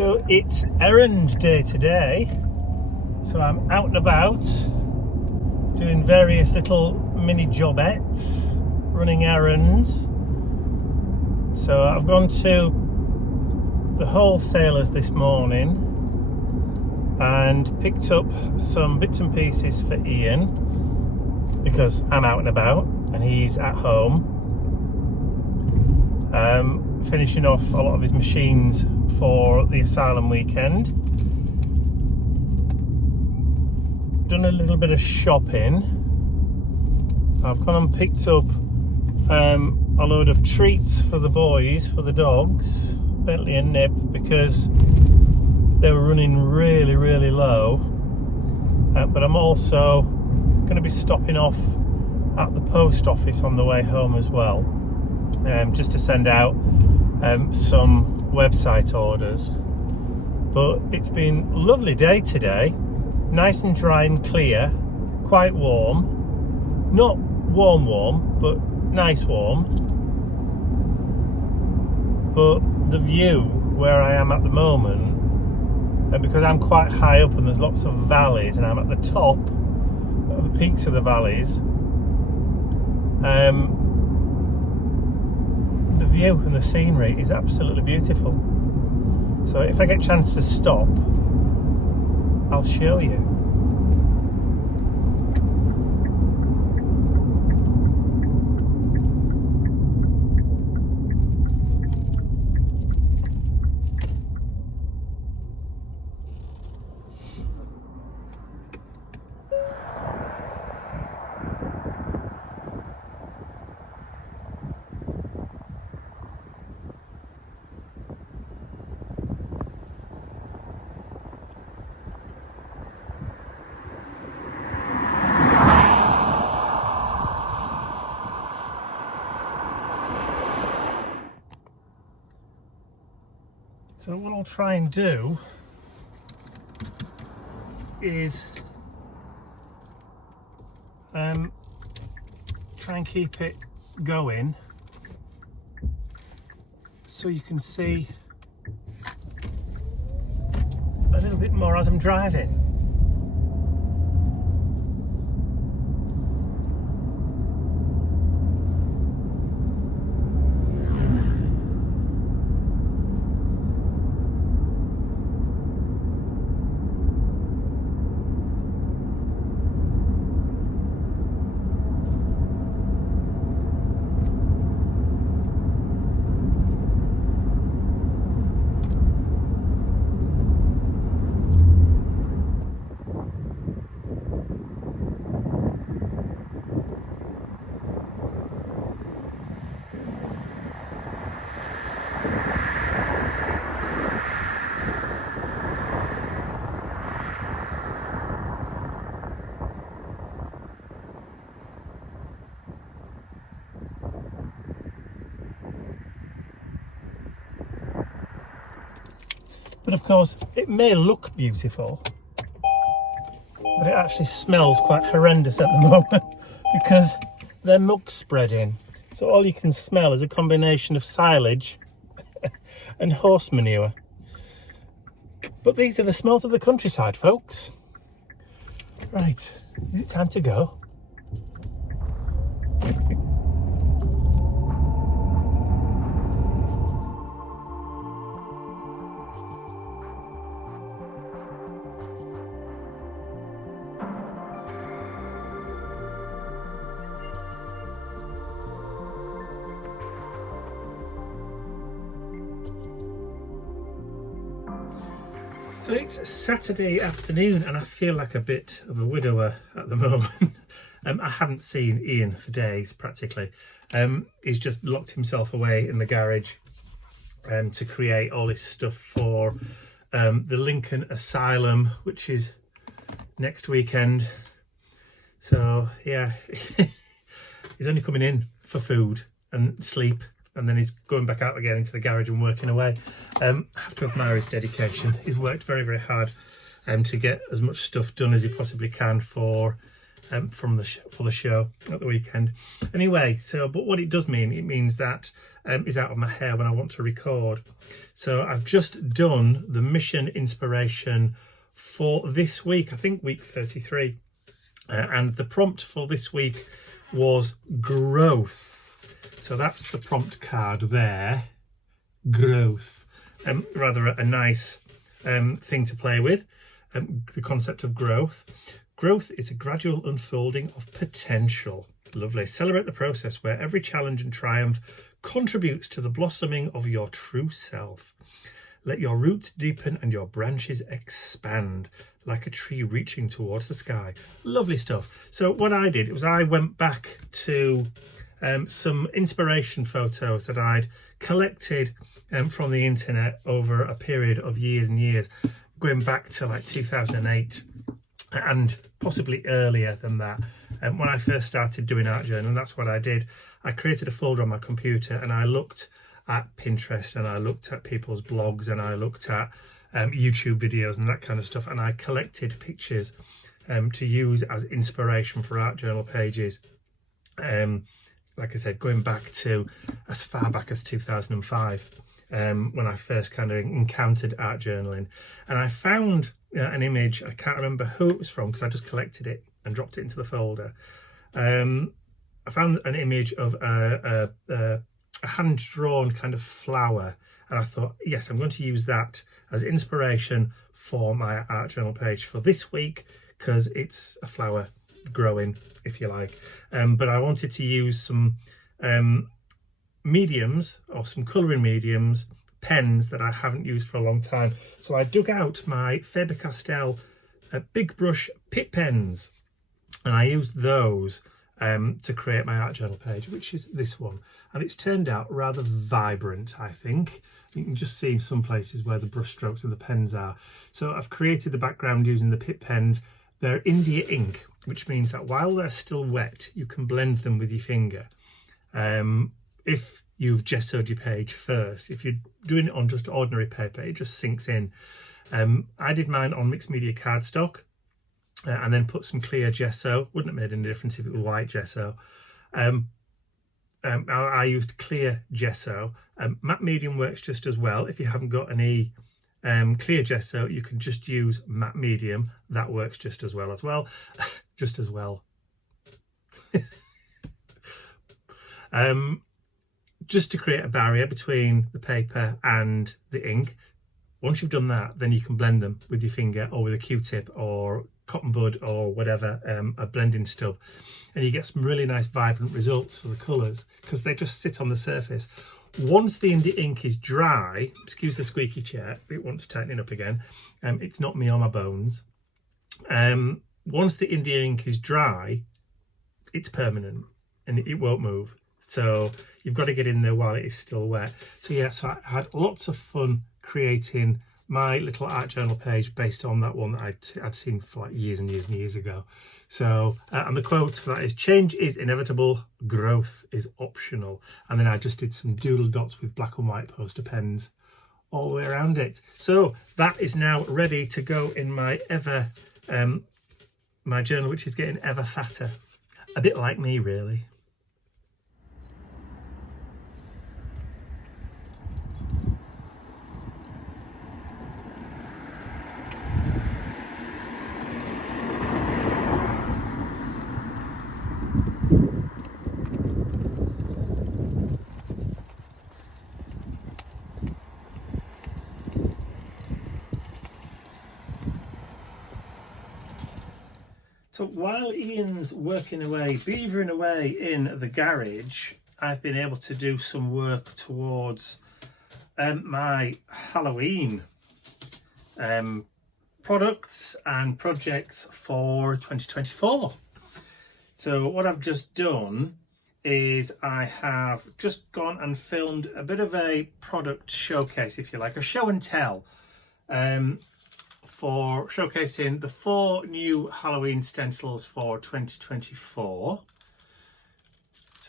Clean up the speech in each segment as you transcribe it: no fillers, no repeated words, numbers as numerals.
So it's errand day today, so I'm out and about doing various little mini jobettes, running errands. So I've gone to the wholesalers this morning and picked up some bits and pieces for Ian because I'm out and about and he's at home, finishing off a lot of his machines for the asylum weekend. Done a little bit of shopping. I've gone and picked up a load of treats for the boys, for the dogs, Bentley and Nip, because they were running really low. But I'm also going to be stopping off at the post office on the way home as well, just to send out some website orders. But it's been a lovely day today, nice and dry and clear, quite warm, not warm, but nice warm. But the view where I am at the moment, and because I'm quite high up and there's lots of valleys and I'm at the top of the peaks of the valleys, the view and the scenery is absolutely beautiful. So if I get a chance to stop, I'll show you. So what I'll try and do is try and keep it going so you can see a little bit more as I'm driving. But of course, it may look beautiful, but it actually smells quite horrendous at the moment because they're muck spreading. So all you can smell is a combination of silage and horse manure. But these are the smells of the countryside, folks. Right, is it time to go? So it's Saturday afternoon and I feel like a bit of a widower at the moment. I haven't seen Ian for days practically. He's just locked himself away in the garage to create all this stuff for the Lincoln Asylum, which is next weekend. So yeah, he's only coming in for food and sleep, and then he's going back out again into the garage and working away. I have to admire his dedication. He's worked very hard to get as much stuff done as he possibly can for for the show at the weekend. Anyway, so but what it does mean, it means that is out of my hair when I want to record. So I've just done the mission inspiration for this week, I think week 33, and the prompt for this week was growth. So that's the prompt card there, growth. Rather a nice thing to play with, the concept of growth. Growth is a gradual unfolding of potential. Lovely. Celebrate the process where every challenge and triumph contributes to the blossoming of your true self. Let your roots deepen and your branches expand like a tree reaching towards the sky. Lovely stuff. So what I did was I went back to some inspiration photos that I'd collected from the internet over a period of years and years, going back to like 2008 and possibly earlier than that. When I first started doing art journaling, that's what I did. I created a folder on my computer and I looked at Pinterest and I looked at people's blogs and I looked at YouTube videos and that kind of stuff, and I collected pictures to use as inspiration for art journal pages. Like I said, going back to as far back as 2005, when I first kind of encountered art journaling, and I found an image. I can't remember who it was from because I just collected it and dropped it into the folder. I found an image of a hand-drawn kind of flower, and I thought, yes, I'm going to use that as inspiration for my art journal page for this week, because it's a flower growing, if you like. But I wanted to use some mediums, or some colouring mediums, pens that I haven't used for a long time. So I dug out my Faber-Castell big brush Pitt pens, and I used those to create my art journal page, which is this one, and it's turned out rather vibrant. I think you can just see in some places where the brush strokes and the pens are. So I've created the background using the Pitt pens. They're India ink, which means that while they're still wet, you can blend them with your finger. If you've gessoed your page first, if you're doing it on just ordinary paper, it just sinks in. I did mine on mixed media cardstock, and then put some clear gesso. Wouldn't have made any difference if it was white gesso. I used clear gesso. Matte medium works just as well. If you haven't got any clear gesso, you can just use matte medium. That works just as well just as well. Just to create a barrier between the paper and the ink. Once you've done that, then you can blend them with your finger or with a Q-tip or cotton bud or whatever, a blending stub, and you get some really nice vibrant results for the colours because they just sit on the surface. Once the India ink is dry, excuse the squeaky chair, it wants tightening up again, it's not me or my bones. Once the India ink is dry, it's permanent and it won't move, so you've got to get in there while it is still wet. So yeah, so I had lots of fun creating my little art journal page based on that one that I'd seen for like years and years and years ago. So and the quote for that is, change is inevitable, growth is optional. And then I just did some doodle dots with black and white poster pens all the way around it. So that is now ready to go in my my journal, which is getting ever fatter, a bit like me really. So while Ian's working away, beavering away in the garage, I've been able to do some work towards my Halloween products and projects for 2024. So what I've just done is I have just gone and filmed a bit of a product showcase, if you like, a show and tell, for showcasing the 4 new Halloween stencils for 2024.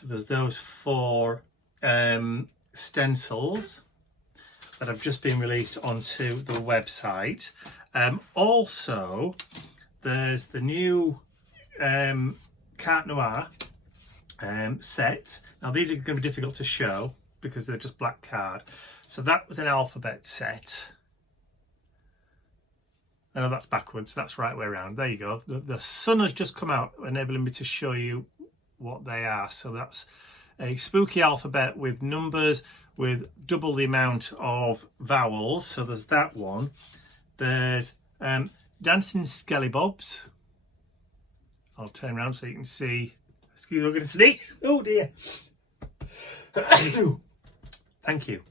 So there's those 4 stencils that have just been released onto the website. Also, there's the new Carte Noir sets. Now these are going to be difficult to show because they're just black card. So that was an alphabet set. I know that's backwards, that's right way around. There you go. The sun has just come out, enabling me to show you what they are. So that's a spooky alphabet with numbers with double the amount of vowels. So there's that one. There's dancing skellybobs. I'll turn around so you can see. Excuse me, I'm going to sneeze. Oh dear. Thank you.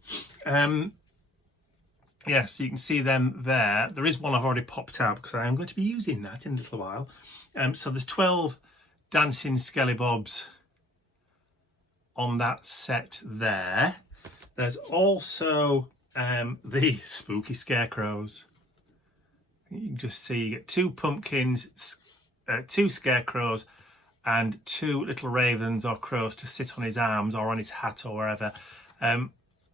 Yeah, so you can see them there. There is one I've already popped out because I am going to be using that in a little while. So there's 12 dancing skellybobs on that set there. There's also the spooky scarecrows. You can just see you get 2 pumpkins, 2 scarecrows, and 2 little ravens or crows to sit on his arms or on his hat or wherever.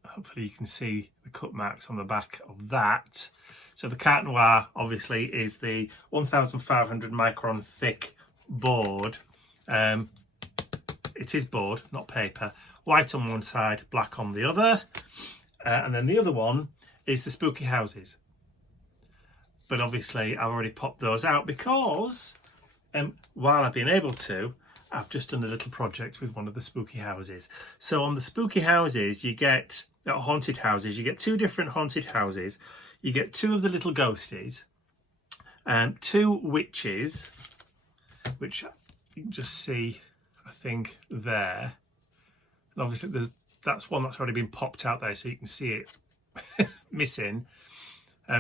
Hopefully you can see the cut marks on the back of that. So the Carte Noir obviously is the 1500 micron thick board. It is board, not paper. White on one side, black on the other. And then the other one is the spooky houses. But obviously I've already popped those out because while I've been able to, I've just done a little project with one of the spooky houses. So on the spooky houses, you get haunted houses. You get 2 different haunted houses. You get 2 of the little ghosties, 2 witches, which you can just see, I think, there. And obviously, that's one that's already been popped out there, so you can see it missing,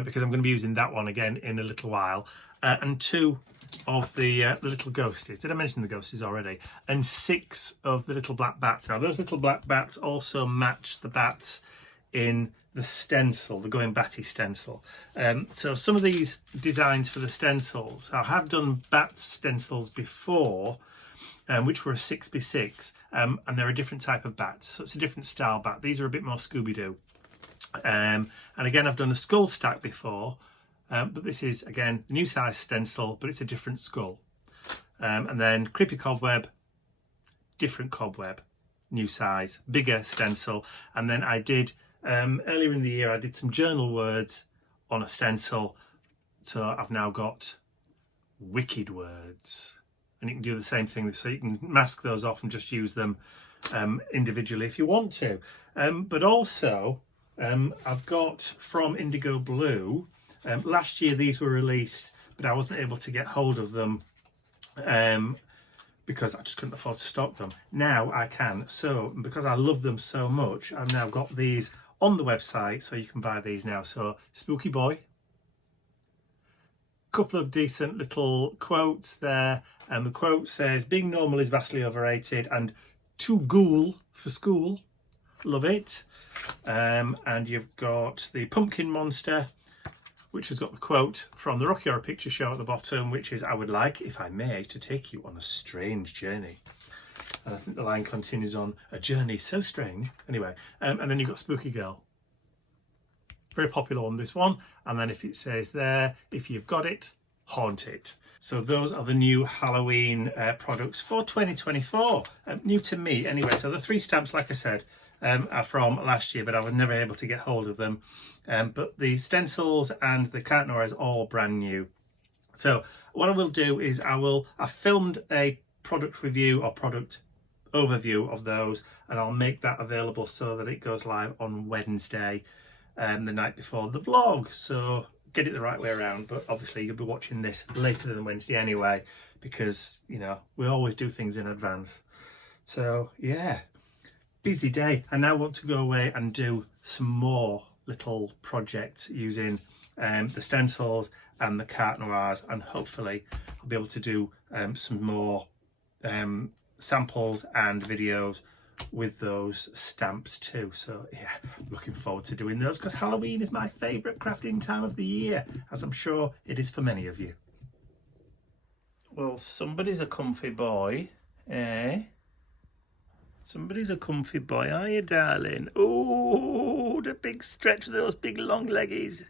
because I'm going to be using that one again in a little while. And 2 of the little ghosties. Did I mention the ghosties already? And 6 of the little black bats. Now those little black bats also match the bats in the stencil, the Going Batty stencil. So some of these designs for the stencils, I have done bat stencils before, which were a 6x6, and they're a different type of bat. So it's a different style bat. These are a bit more Scooby-Doo. And again, I've done a skull stack before. But this is, again, the new size stencil, but it's a different skull. And then Creepy Cobweb, different cobweb, new size, bigger stencil. And then I did, earlier in the year, I did some journal words on a stencil. So I've now got wicked words. And you can do the same thing, so you can mask those off and just use them individually if you want to. But also, I've got from Indigo Blue. Last year these were released, but I wasn't able to get hold of them because I just couldn't afford to stock them. Now I can, so because I love them so much, I've now got these on the website, so you can buy these now. So Spooky Boy, couple of decent little quotes there, and the quote says, being normal is vastly overrated, and too ghoul for school, love it. And you've got the Pumpkin Monster, which has got the quote from the Rocky Horror Picture Show at the bottom, which is, I would like, if I may, to take you on a strange journey. And I think the line continues on, a journey so strange. Anyway, and then you've got Spooky Girl. Very popular on this one. And then if it says there, if you've got it, haunt it. So those are the new Halloween products for 2024. New to me anyway. So the 3 stamps, like I said, are from last year, but I was never able to get hold of them. But the stencils and the Carte Noir is all brand new. So what I will do is I filmed a product review or product overview of those, and I'll make that available so that it goes live on Wednesday, the night before the vlog. So get it the right way around, but obviously you'll be watching this later than Wednesday anyway, because, you know, we always do things in advance. So yeah, busy day. I now want to go away and do some more little projects using the stencils and the Carte Noirs, and hopefully I'll be able to do some more samples and videos with those stamps too. So yeah, looking forward to doing those, because Halloween is my favourite crafting time of the year, as I'm sure it is for many of you. Well, somebody's a comfy boy, eh? Somebody's a comfy boy, are you, darling? Oh, the big stretch of those big long leggies.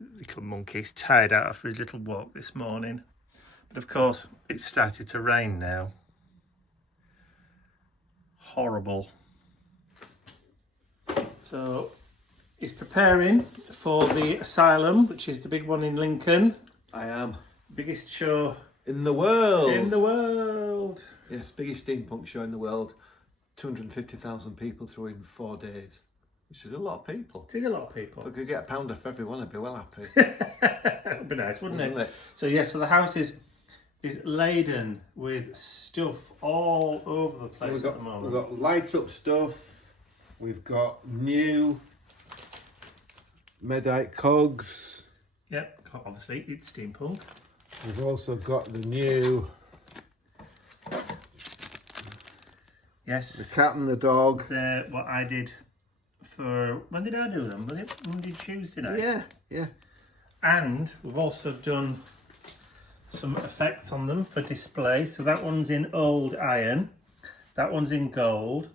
Little monkey's tired out after his little walk this morning. But of course, it's started to rain now. Horrible. So he's preparing for the asylum, which is the big one in Lincoln. I am. Biggest show In the world. in the world. Yes, biggest steampunk show in the world. 250,000 people through in 4 days, which is a lot of people. It is a lot of people. If I could get £1 for everyone, I'd be well happy. That would be nice, wouldn't it? So yes, so the house is laden with stuff all over the place at the moment. We've got light up stuff. We've got new Medite cogs. Yep, obviously it's steampunk. We've also got the new the cat and the dog. They're what I did for, when did I do them? Was it Monday, Tuesday night? Yeah, yeah. And we've also done some effects on them for display. So that one's in old iron, that one's in gold,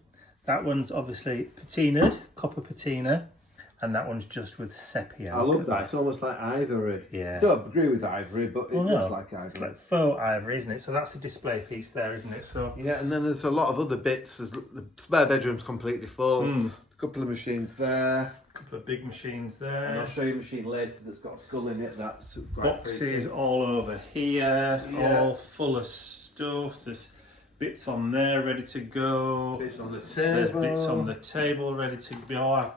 that one's obviously patinaed, copper patina, and that one's just with sepia. I love that. It's almost like ivory. Yeah. Don't agree with ivory, but it looks like ivory. It's like faux ivory, isn't it? So that's a display piece there, isn't it? So yeah, and then there's a lot of other bits. The spare bedroom's completely full. A couple of machines there. A couple of big machines there. And I'll show you a machine later that's got a skull in it. That's boxes all over here, all full of stuff. There's bits on there ready to go. Bits on the table. There's bits on the table ready to go.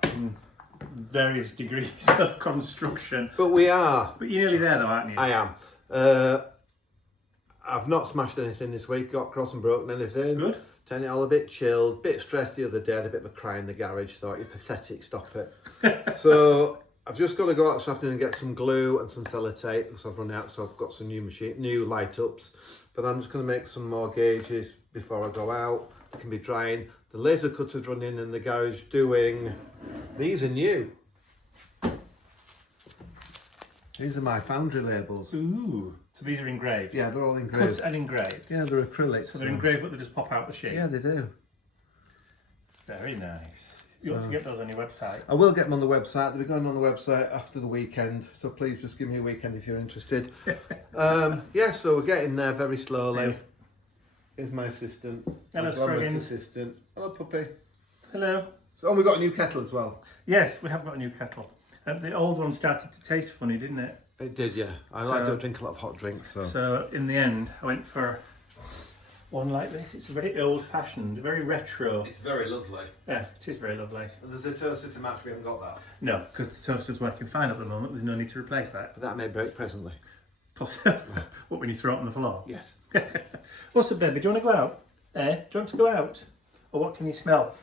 Various degrees of construction. But we are. But you're nearly there though, aren't you? I am. I've not smashed anything this week, got cross and broken anything. Good. Taking it all a bit chilled, bit stressed the other day, had a bit of a cry in the garage, thought you're pathetic, stop it. So I've just got to go out this afternoon and get some glue and some sellotape, because I've run out, so I've got some new light ups. But I'm just going to make some more gauges before I go out. It can be drying. The laser cutter's running in the garage doing, these are new. These are my foundry labels. Ooh. So these are engraved? Yeah, they're all engraved. Cut and engraved? Yeah, they're acrylic. So they're engraved but they just pop out the sheet? Yeah, they do. Very nice. You want to get those on your website? I will get them on the website. They'll be going on the website after the weekend, so please just give me a weekend if you're interested. Yeah, so we're getting there very slowly. Yeah. Here's my assistant. Hello, my glamorous Scroggins. assistant. Hello, puppy. Hello. So, and we've got a new kettle as well. Yes, we have got a new kettle. The old one started to taste funny, didn't it? It did, yeah. I like to drink a lot of hot drinks, so. So in the end, I went for one like this. It's very old-fashioned, very retro. It's very lovely. Yeah, it is very lovely. And there's a toaster to match. We haven't got that. No, because the toaster's working fine at the moment. There's no need to replace that. But that may break presently. What, when you throw it on the floor? Yes. What's up, baby? Do you want to go out? Do you want to go out? Or what can you smell?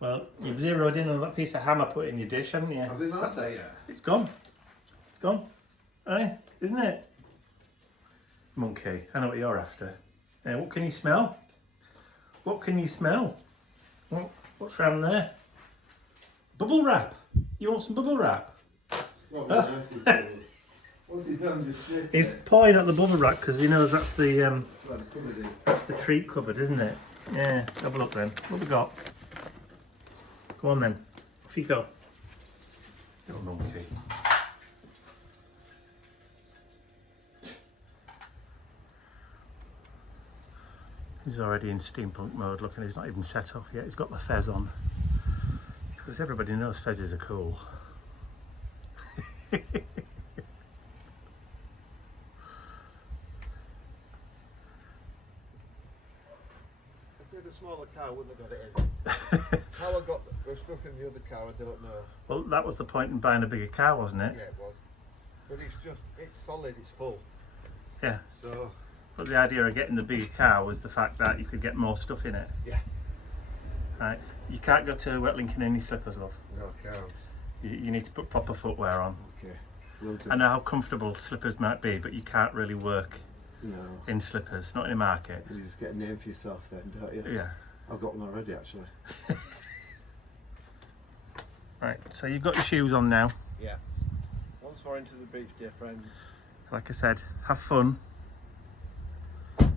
Well, you've zeroed in on that piece of ham I put in your dish, haven't you? Has it not had that yet? It's gone. It's gone. Isn't it? Monkey, I know what you're after. What can you smell? What can you smell? What's round there? Bubble wrap. You want some bubble wrap? What's he done? He's pawing at the bubble wrap because he knows that's the treat cupboard, isn't it? Yeah, have a look then. What have we got? Go on then. Off you go. Little monkey. He's already in steampunk mode. Look, and he's not even set off yet. He's got the fez on. Because everybody knows fezzes are cool. A smaller car, I wouldn't have got it in. How I got the stuff in the other car, I don't know. Well, that was the point in buying a bigger car, wasn't it? Yeah, it was. But it's solid, it's full. Yeah. So. But the idea of getting the bigger car was the fact that you could get more stuff in it. Yeah. Right. You can't go to Wet Link in any slippers, love. No, I can't. You need to put proper footwear on. Okay. Will do. I know how comfortable slippers might be, but you can't really work in slippers, not in a market. You just get a name for yourself then, don't you? Yeah. I've got one already, actually. Right, so you've got your shoes on now. Yeah. Once more into the beach, dear friends. Like I said, have fun. The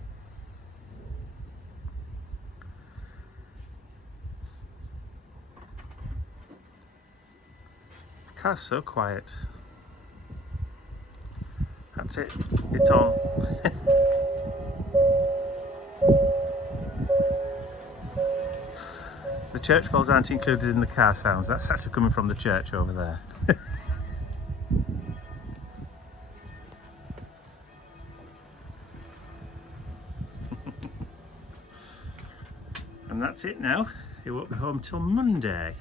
car's so quiet. That That's it. It's on. The church bells aren't included in the car sounds. That's actually coming from the church over there. And that's it now. He won't be home till Monday.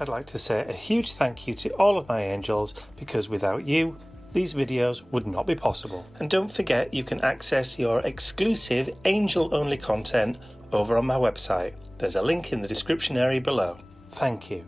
I'd like to say a huge thank you to all of my angels, because without you, these videos would not be possible. And don't forget, you can access your exclusive angel-only content over on my website. There's a link in the description area below. Thank you.